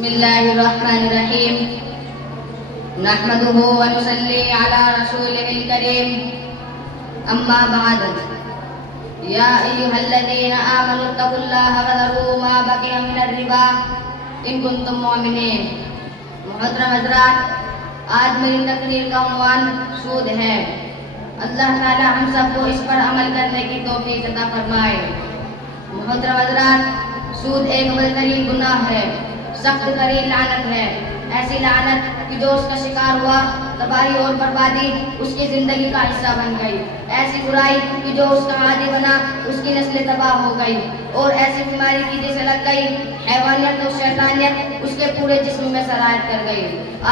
بسم الله الرحمن الرحيم نحمده ونصلي على رسوله الكريم أما بعد يا أيها الذين آمنوا اتقوا الله وذروا ما بقي من الربا إن كنتم مؤمنين. محترم حضرات، آج میری تقریر کا عنوان سود ہے. اللہ تعالی ہم سب کو اس پر عمل کرنے کی توفیق عطا فرمائے. محترم حضرات، سود ایک بدترین گناہ ہے، سخت ترین لعنت ہے. ایسی لعنت کہ جو اس کا شکار ہوا تباہی اور بربادی اس کی زندگی کا حصہ بن گئی. ایسی برائی کہ جو اس کا عادی بنا اس کی نسل تباہ ہو گئی. اور ایسی بیماری کی جسے لگ گئی حیوانیت اور شیطانیت اس کے پورے جسم میں سرایت کر گئی.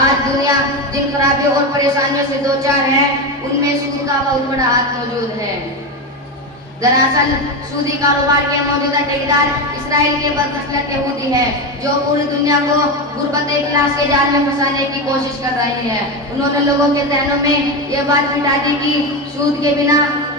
آج دنیا جن خرابیوں اور پریشانیوں سے دوچار ہے ان میں سود کا بہت بڑا ہاتھ موجود ہے. دراصل سودی کاروبار کے موجودہ ٹھیکیدار اسرائیل کے بدنسلت یہودی ہے جو پوری دنیا کو غربت اخلاص کے جال میں پھنسانے کی کوشش کر رہے ہیں. انہوں نے لوگوں کے ذہنوں میں یہ بات بٹھا دی کہ سود کے بنا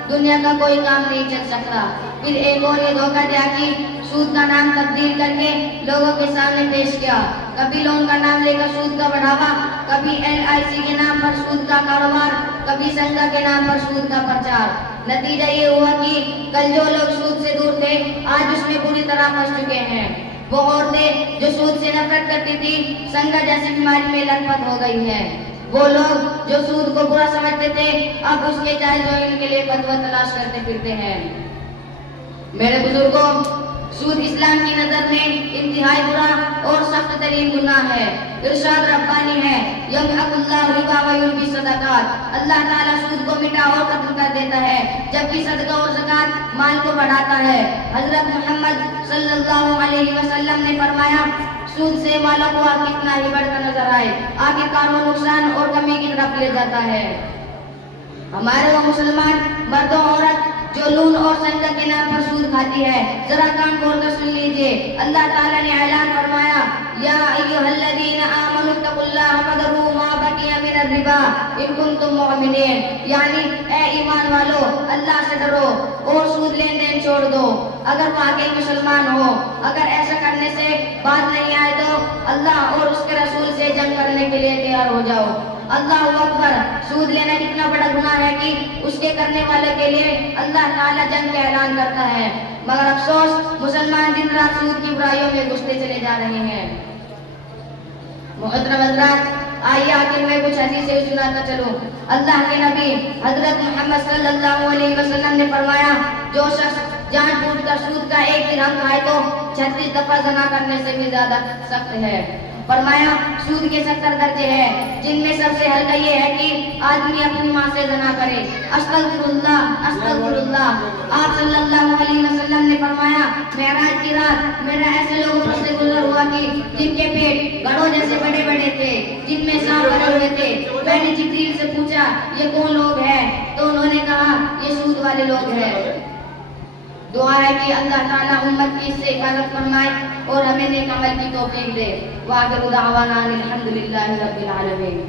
دنیا کا کوئی کام نہیں چل سکتا. پھر ایک اور یہ دھوکہ دیا کہ سود کا نام تبدیل کر کے لوگوں کے سامنے پیش کیا. کبھی لون کا نام لے کر سود کا بڑھاوا، کبھی LIC کے نام پر سود کا کاروبار، کبھی سنگا کے نام پر سود کا پرچار. نتیجہ یہ ہوا کہ کل جو لوگ سود سے دور تھے آج اس میں پوری طرح پھنس چکے ہیں. وہ عورتیں جو سود سے نفرت کرتی تھی سنگا جیسی بیماری میں لت پت ہو گئی ہیں. وہ لوگ جو سود کو برا سمجھتے تھے اب اس کے جائز ہونے کے لیے فتویٰ تلاش کرتے پھرتے ہیں. میرے بزرگوں، سود اسلام کی نظر میں انتہائی برا اور سخت ترین گناہ ہے. ارشاد ربانی ہے، یمحق اللہ الربا ویربی الصدقات. اللہ تعالیٰ سود کو مٹا اور ختم کر دیتا ہے جبکہ صدقہ اور زکوٰۃ مال کو بڑھاتا ہے. حضرت محمد صلی اللہ علیہ وسلم نے فرمایا، سود سے مالوں کو کتنا ہی بڑھتا نظر آئے آخرکار وہ نقصان اور کمی کی طرف لے جاتا ہے. ہمارے وہ مسلمان مرد و عورت جو لون اور سنگا کے نام پر سود کھاتی ہے، ذرا کان کھول کر سن لیجئے. اللہ تعالیٰ نے اعلان فرمایا، یا ایھا الذین آمنوا اتقوا اللہ وذروا ما بقی من الربا ان کنتم مؤمنین. یعنی اے ایمان والو، اللہ سے ڈرو اور سود لین دین چھوڑ دو اگر واقعی مسلمان ہو. اگر ایسا کرنے سے بات نہیں آئے تو اللہ اور اس کے رسول سے جنگ کرنے کے لیے تیار ہو جاؤ. اللہ اکبر. سود لینا کتنا بڑا گناہ ہے کہ اس کے کرنے والے کے لیے اللہ تعالیٰ جنگ کا اعلان کرتا ہے. مگر افسوس مسلمان دن رات سود کی برائیوں میں گھستے چلے جا رہے ہیں. محترم حضرات، آئیے آخر میں کچھ حدیثیں سناتا چلوں. اللہ کے نبی حضرت محمد صلی اللہ علیہ وسلم نے فرمایا، جو شخص جان بوجھ کر سود کا ایک درہم کھائے تو 36 دفعہ زنا کرنے سے بھی زیادہ سخت ہے. فرمایا، سود کے 70 درجے ہیں جن میں سب سے ہلکا یہ ہے کہ آدمی اپنی ماں سے زنا کرے. استغفر اللہ استغفر اللہ. آپ صلی اللہ علیہ وسلم نے فرمایا، معراج کی رات میرا ایسے لوگوں پر سے گزر ہوا کہ جن کے پیٹ گڑھوں جیسے بڑے بڑے تھے، جن میں سانپ بھرے ہوئے تھے. میں نے جبریل سے پوچھا، یہ کون لوگ ہیں؟ تو انہوں نے کہا، یہ سود والے لوگ ہیں. دعا ہے کہ اللہ تعالیٰ امت کی اس سے حفاظت فرمائے اور ہمیں نیک عمل کی توفیق دے. وآخر دعوانا الحمد للہ رب العالمین.